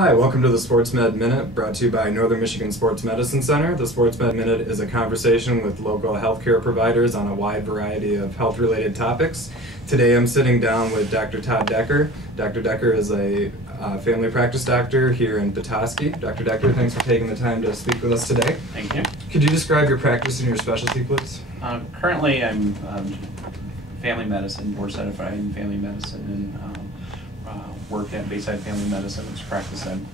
Hi, welcome to the Sports Med Minute, brought to you by Northern Michigan Sports Medicine Center. The Sports Med Minute is a conversation with local healthcare providers on a wide variety of health-related topics. Today I'm sitting down with Dr. Todd Decker. Dr. Decker is a family practice doctor here in Petoskey. Dr. Decker, thanks for taking the time to speak with us today. Thank you. Could you describe your practice and your specialty, please? Currently I'm family medicine, board certified in family medicine, and work at Bayside Family Medicine. It's a practice I've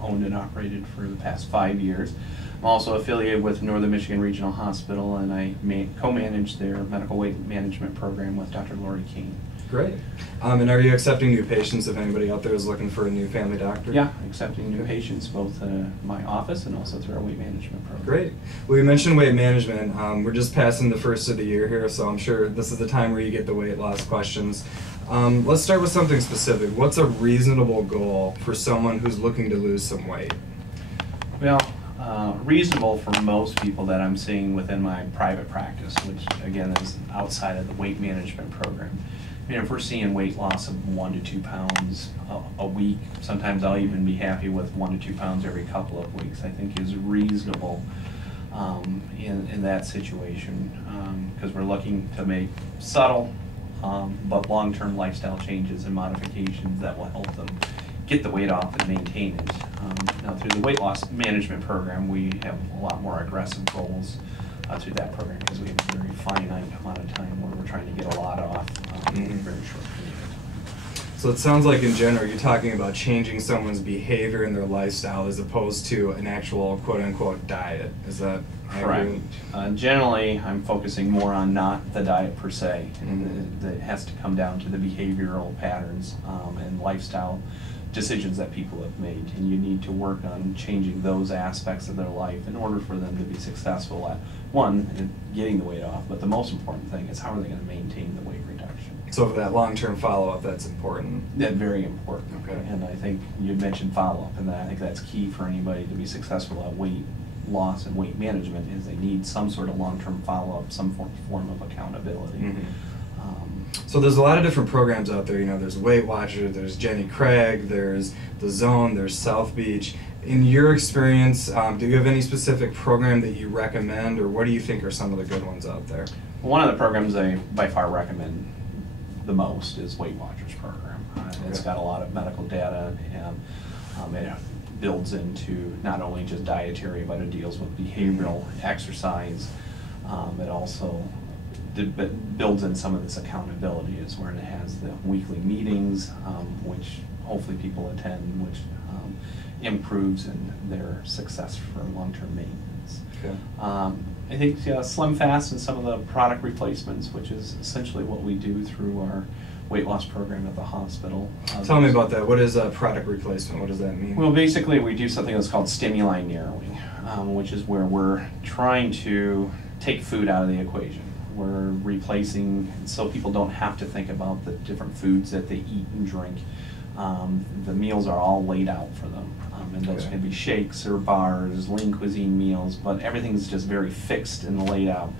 owned and operated for the past 5 years. I'm also affiliated with Northern Michigan Regional Hospital, and I co-manage their medical weight management program with Dr. Lori King. Great. And are you accepting new patients if anybody out there is looking for a new family doctor? Yeah, accepting new patients both in my office and also through our weight management program. Great. Well, you mentioned weight management. We're just passing the first of the year here, so I'm sure this is the time where you get the weight loss questions. Let's start with something specific. What's a reasonable goal for someone who's looking to lose some weight? Well, reasonable for most people that I'm seeing within my private practice, which again is outside of the weight management program. You know, if we're seeing weight loss of 1 to 2 pounds a week, sometimes I'll even be happy with 1 to 2 pounds every couple of weeks, I think is reasonable in that situation, because we're looking to make subtle but long-term lifestyle changes and modifications that will help them get the weight off and maintain it. Now through the weight loss management program, we have a lot more aggressive goals through that program, because we have a very finite amount of time where we're trying to get a lot off in a very short period of time. So it sounds like in general you're talking about changing someone's behavior and their lifestyle as opposed to an actual quote-unquote diet. Is that correct? Generally, I'm focusing more on not the diet per se, and it has to come down to the behavioral patterns and lifestyle decisions that people have made, and you need to work on changing those aspects of their life in order for them to be successful at, one, getting the weight off, but the most important thing is how are they going to maintain the weight reduction. So for that long-term follow-up, that's important. That's very important. Okay. And I think you mentioned follow-up, and I think that's key for anybody to be successful at weight loss and weight management, is they need some sort of long-term follow-up, some form of accountability. So there's a lot of different programs out there. You know, there's Weight Watchers, there's Jenny Craig, there's The Zone, there's South Beach. In your experience, do you have any specific program that you recommend, or what do you think are some of the good ones out there? One of the programs I by far recommend the most is Weight Watchers program. It's got a lot of medical data, and it builds into not only just dietary, but it deals with behavioral exercise. It also builds in some of this accountability, is where it has the weekly meetings, which hopefully people attend, which improves in their success for long-term maintenance. Okay. I think Slim Fast and some of the product replacements, which is essentially what we do through our weight loss program at the hospital. Tell me about that. What is a product replacement? What does that mean? Well, basically we do something that's called stimuli narrowing, which is where we're trying to take food out of the equation. We're replacing, so people don't have to think about the different foods that they eat and drink. The meals are all laid out for them, and those can be shakes or bars, lean cuisine meals, but everything's just very fixed and laid out.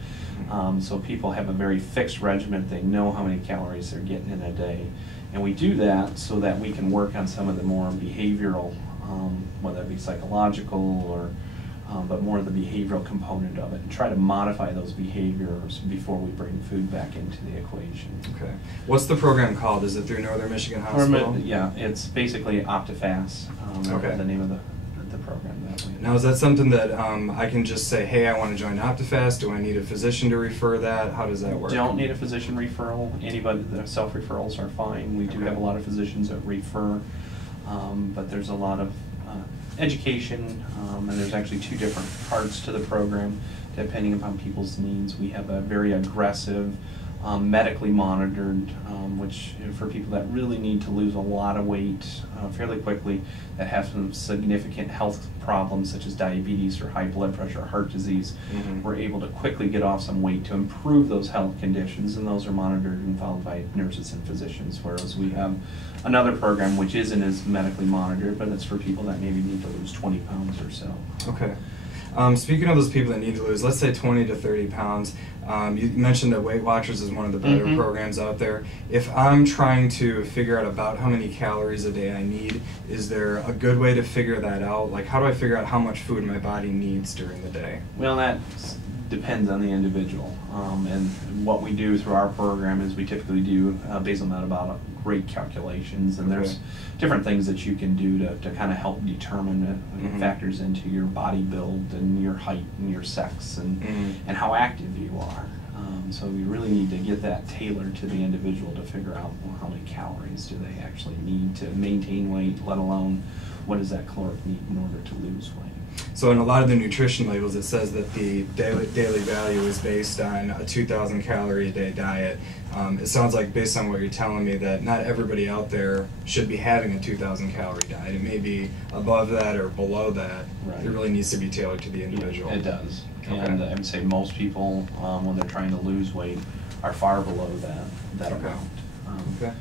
So people have a very fixed regimen. They know how many calories they're getting in a day, and we do that so that we can work on some of the more behavioral, whether it be psychological or but more the behavioral component of it, and try to modify those behaviors before we bring food back into the equation. Okay. What's the program called? Is it through Northern Michigan Hospital? Yeah, it's basically OptiFast, the name of the program that we have. Now, is that something that I can just say, hey, I want to join OptiFast? Do I need a physician to refer that? How does that work? Don't need a physician referral. Anybody, the self-referrals are fine. We do have a lot of physicians that refer, but there's a lot of education, and there's actually 2 different parts to the program depending upon people's needs. We have a very aggressive, medically monitored, which for people that really need to lose a lot of weight fairly quickly, that have some significant health problems such as diabetes or high blood pressure or heart disease, we're able to quickly get off some weight to improve those health conditions, and those are monitored and followed by nurses and physicians, whereas we have another program which isn't as medically monitored, but it's for people that maybe need to lose 20 pounds or so. Okay. Speaking of those people that need to lose, let's say 20 to 30 pounds, you mentioned that Weight Watchers is one of the better programs out there. If I'm trying to figure out about how many calories a day I need, is there a good way to figure that out? Like, how do I figure out how much food my body needs during the day? Well, that depends on the individual. And what we do through our program is we typically do, based on that, about rate calculations. And there's different things that you can do to kind of help determine factors into your body build and your height and your sex and how active you are. So we really need to get that tailored to the individual to figure out, well, how many calories do they actually need to maintain weight, let alone what does that caloric need in order to lose weight. So in a lot of the nutrition labels, it says that the daily value is based on a 2,000 calorie a day diet. It sounds like, based on what you're telling me, that not everybody out there should be having a 2,000 calorie diet. It may be above that or below that. Right. It really needs to be tailored to the individual. Yeah, it does. Okay. And I would say most people, when they're trying to lose weight, are far below that amount. Okay.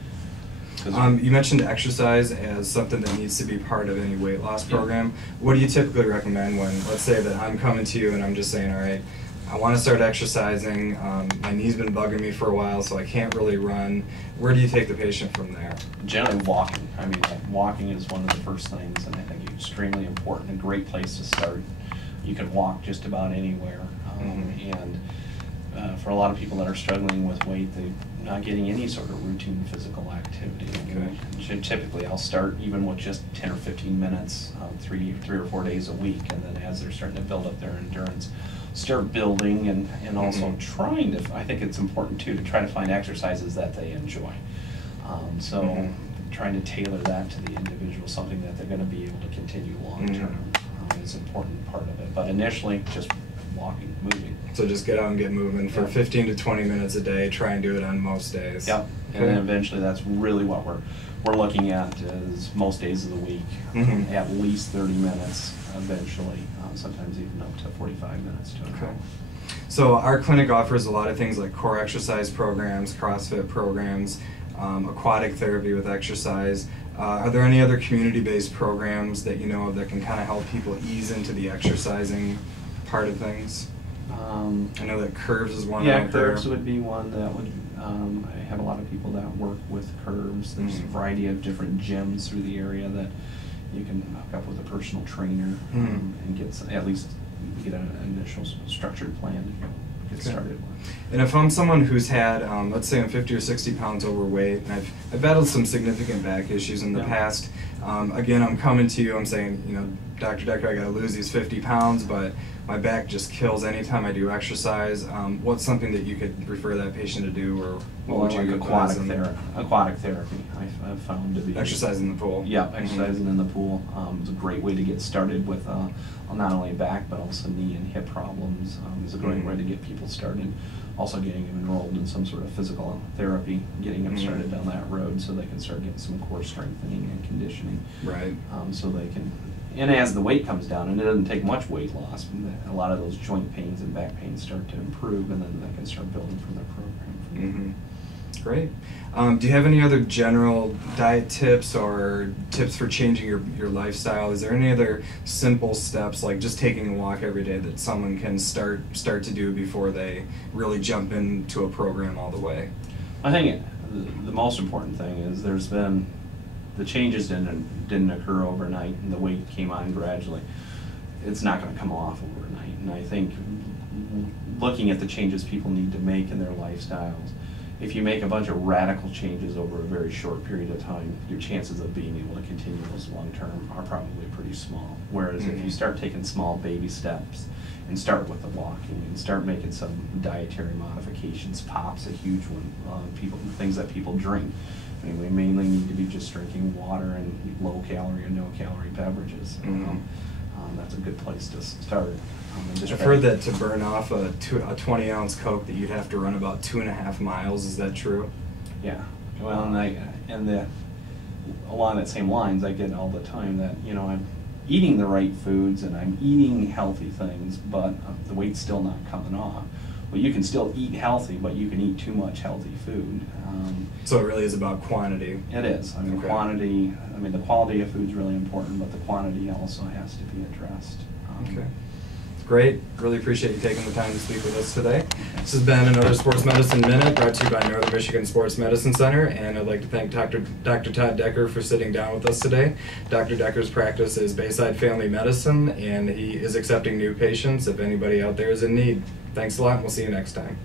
You mentioned exercise as something that needs to be part of any weight loss program. What do you typically recommend when, let's say that I'm coming to you and I'm just saying, all right, I want to start exercising, my knee's been bugging me for a while, so I can't really run. Where do you take the patient from there? Generally walking. I mean, walking is one of the first things, and I think it's extremely important, a great place to start. You can walk just about anywhere, and for a lot of people that are struggling with weight, they're not getting any sort of routine physical activity. Okay. Typically, I'll start even with just 10 or 15 minutes, 3 or 4 days a week, and then as they're starting to build up their endurance, start building and also trying to, I think it's important too, to try to find exercises that they enjoy. Trying to tailor that to the individual, something that they're going to be able to continue long term is an important part of it. But initially, just walking, moving. So just get out and get moving for 15 to 20 minutes a day. Try and do it on most days. Yep. Okay. And then eventually, that's really what we're looking at is most days of the week, at least 30 minutes. Eventually, sometimes even up to 45 minutes to an hour. So our clinic offers a lot of things like core exercise programs, CrossFit programs, aquatic therapy with exercise. Are there any other community-based programs that you know of that can kind of help people ease into the exercising part of things? I know that Curves is one out there. Yeah, Curves would be one that would, I have a lot of people that work with Curves. There's a variety of different gyms through the area that you can hook up with a personal trainer and get at least get an initial structured plan to get started with. And if I'm someone who's had, let's say I'm 50 or 60 pounds overweight, and I've battled some significant back issues in the past, again, I'm coming to you, I'm saying, you know, Dr. Decker, I got to lose these 50 pounds, but my back just kills anytime I do exercise. What's something that you could refer that patient to do, or what would you advise them? Aquatic therapy, I've found to be. Exercising in the pool. Yeah, exercising in the pool is a great way to get started with not only back but also knee and hip problems. It's a great way to get people started. Also getting them enrolled in some sort of physical therapy, getting them started down that road so they can start getting some core strengthening and conditioning. Right. So they can, and as the weight comes down, and it doesn't take much weight loss, a lot of those joint pains and back pains start to improve, and then they can start building from their program. Great. Do you have any other general diet tips or tips for changing your lifestyle? Is there any other simple steps, like just taking a walk every day, that someone can start to do before they really jump into a program all the way? I think the most important thing is there's been, the changes didn't occur overnight, and the weight came on gradually. It's not going to come off overnight, and I think looking at the changes people need to make in their lifestyles, if you make a bunch of radical changes over a very short period of time, your chances of being able to continue those long term are probably pretty small. Whereas if you start taking small baby steps and start with the walking and start making some dietary modifications, pop's a huge one. Things that people drink. I mean, we mainly need to be just drinking water and low calorie or no calorie beverages. That's a good place to start. I've heard that to burn off a 20-ounce Coke that you'd have to run about 2.5 miles. Is that true? Yeah. Well, along that same lines, I get all the time that, you know, I'm eating the right foods and I'm eating healthy things, but the weight's still not coming off. Well, you can still eat healthy, but you can eat too much healthy food. So it really is about quantity. It is. I mean, quantity. I mean, the quality of food is really important, but the quantity also has to be addressed. Great. Really appreciate you taking the time to speak with us today. This has been another Sports Medicine Minute brought to you by Northern Michigan Sports Medicine Center, and I'd like to thank Dr. Todd Decker for sitting down with us today. Dr. Decker's practice is Bayside Family Medicine, and he is accepting new patients if anybody out there is in need. Thanks a lot, and we'll see you next time.